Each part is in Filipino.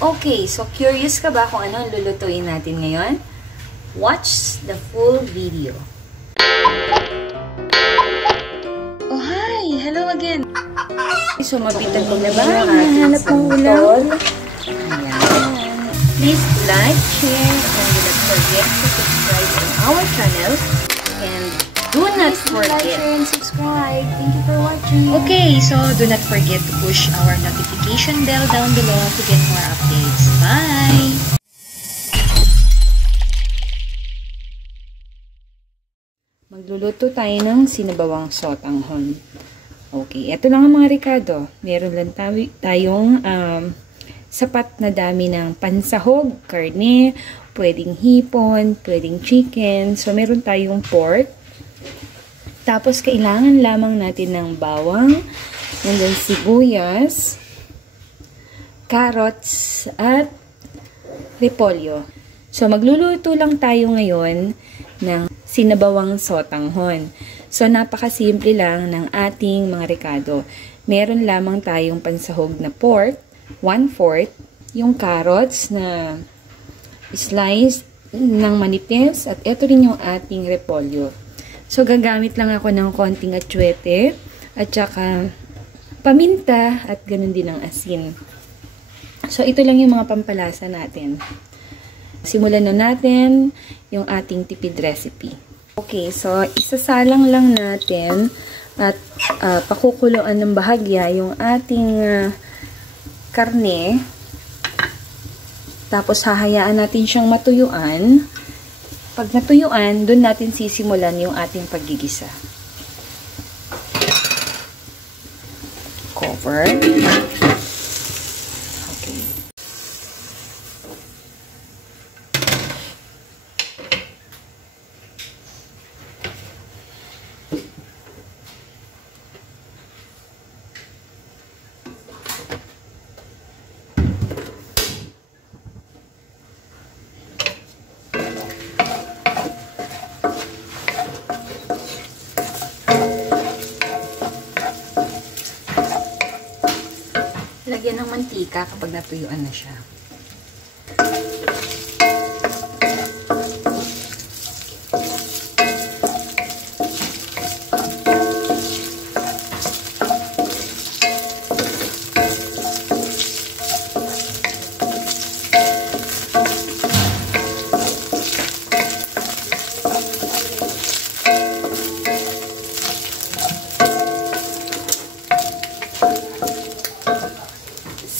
Okay, so curious ka ba kung ano ang lulutuin natin ngayon? Watch the full video. Oh, hi! Hello again! So, mabitan ko na ba? Nahanap mong ulam? Ayan. Please like, share, and do not forget to subscribe on our channel. And do not forget. Like, share, and subscribe. Thank you for watching. Okay, so do not forget to push our notification bell down below to get more updates. Bye! Magluluto tayo ng sinabawang sotanghon. Okay, ito lang ang mga rekado. Meron lang tayong sapat na dami ng pansahog, karne, pwedeng hipon, pwedeng chicken. So, meron tayong pork. Tapos, kailangan lamang natin ng bawang, and then sibuyas, carrots, at repolyo. So, magluluto lang tayo ngayon ng sinabawang sotanghon. So, napakasimple lang ng ating mga rekado. Meron lamang tayong pansahog na pork, 1/4, yung carrots na slice ng manipis, at ito rin yung ating repolyo. So, gagamit lang ako ng konting atsuete, at saka paminta, at ganun din ang asin. So, ito lang yung mga pampalasa natin. Simulan na natin yung ating tipid recipe. Okay, so isasalang lang natin at pakukuluan ng bahagya yung ating karne. Tapos hahayaan natin siyang matuyuan. Pag natuyuan, doon natin sisimulan yung ating paggigisa. Cover. Lagyan ng mantika kapag natuyuan na siya.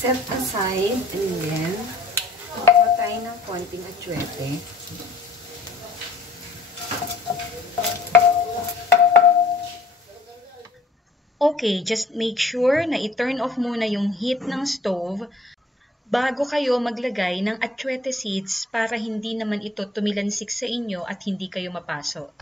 Set aside, and then kuha tayo ng konting atsuete. Okay, just make sure na i-turn off muna yung heat ng stove bago kayo maglagay ng atsuete seeds para hindi naman ito tumilansik sa inyo at hindi kayo mapaso.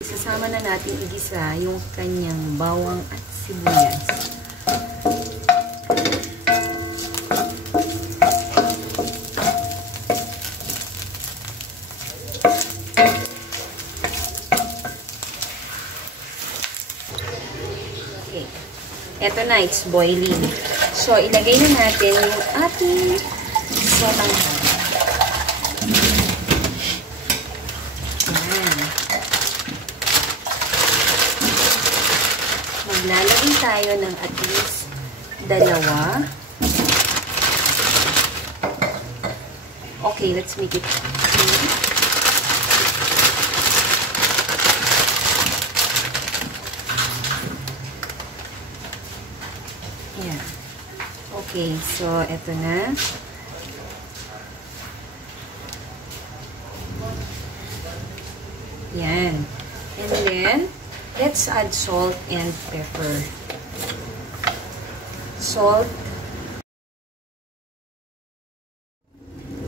Isasama na natin igisa yung kanyang bawang at sibuyas. Okay. Eto na, it's boiling. So, ilagay na natin yung ating sotanghon. Maglalagay tayo ng at least 2. Okay, let's make it 3. Yeah. Okay, so eto na. Yan. And then, let's add salt and pepper. Salt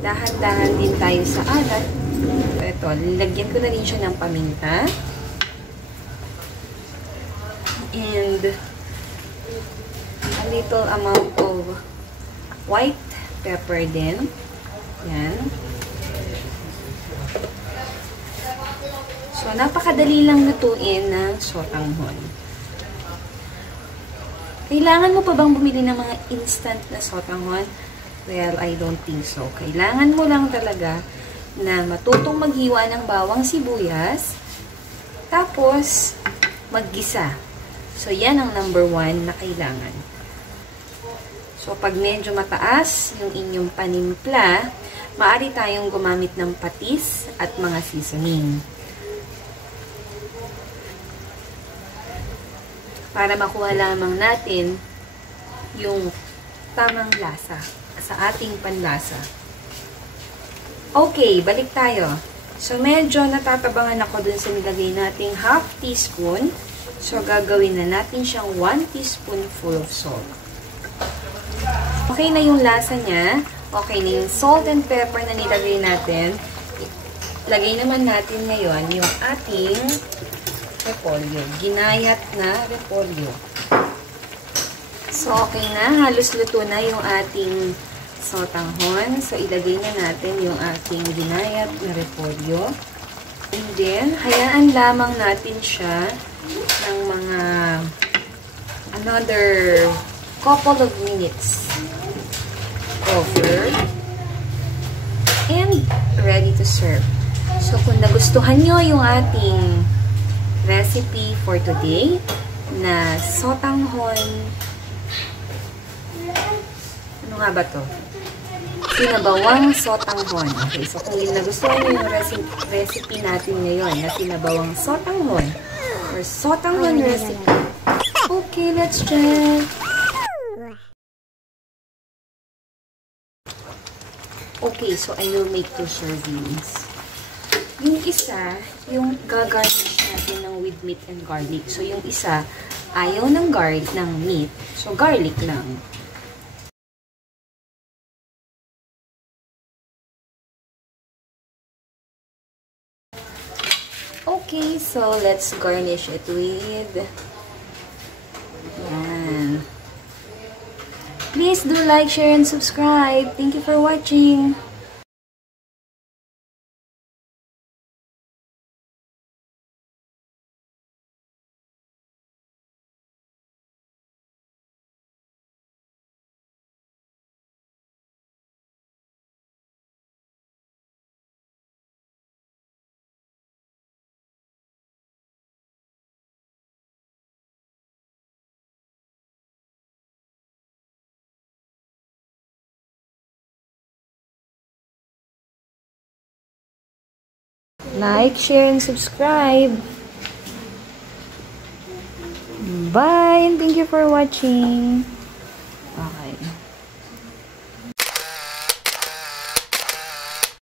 Dahan-dahan din tayo sa alat. Ito, lagyan ko na rin siya ng paminta. And a little amount of white pepper din. Yan. So, napakadali lang lutuin ng sotanghon. Kailangan mo pa bang bumili ng mga instant na sotanghon? Well, I don't think so. Kailangan mo lang talaga na matutong maghiwa ng bawang sibuyas, tapos maggisa. So, yan ang number 1 na kailangan. So, pag medyo mataas yung inyong panimpla, maaari tayong gumamit ng patis at mga seasoning. Para makuha lamang natin yung tamang lasa sa ating panlasa. Okay, balik tayo. So, medyo natatabangan ako dun sa nilagay nating half teaspoon. So, gagawin na natin siyang 1 teaspoonful of salt. Okay na yung lasa niya. Okay na yung salt and pepper na nilagay natin. Lagay naman natin ngayon yung ating repolyo. Ginayat na repolyo. So, okay na. Halos luto na yung ating sotanghon. So, ilagay na natin yung ating ginayat na repolyo. And then, hayaan lamang natin siya ng mga another couple of minutes. Cover. And ready to serve. So, kung nagustuhan nyo yung ating recipe for today na sotanghon. Ano nga ba to? Sinabawang sotanghon. Okay, so kung nagustuhan nyo yung recipe natin ngayon na sinabawang sotanghon or sotanghon recipe. Okay, let's check. Okay, so I will make 2 servings. Yung isa, yung gagarnish natin ng with meat and garlic. So, yung isa, ayaw ng meat. So, garlic lang. Okay, so let's garnish it with yan. Please do like, share, and subscribe. Thank you for watching. Like, share, and subscribe. Bye, and thank you for watching.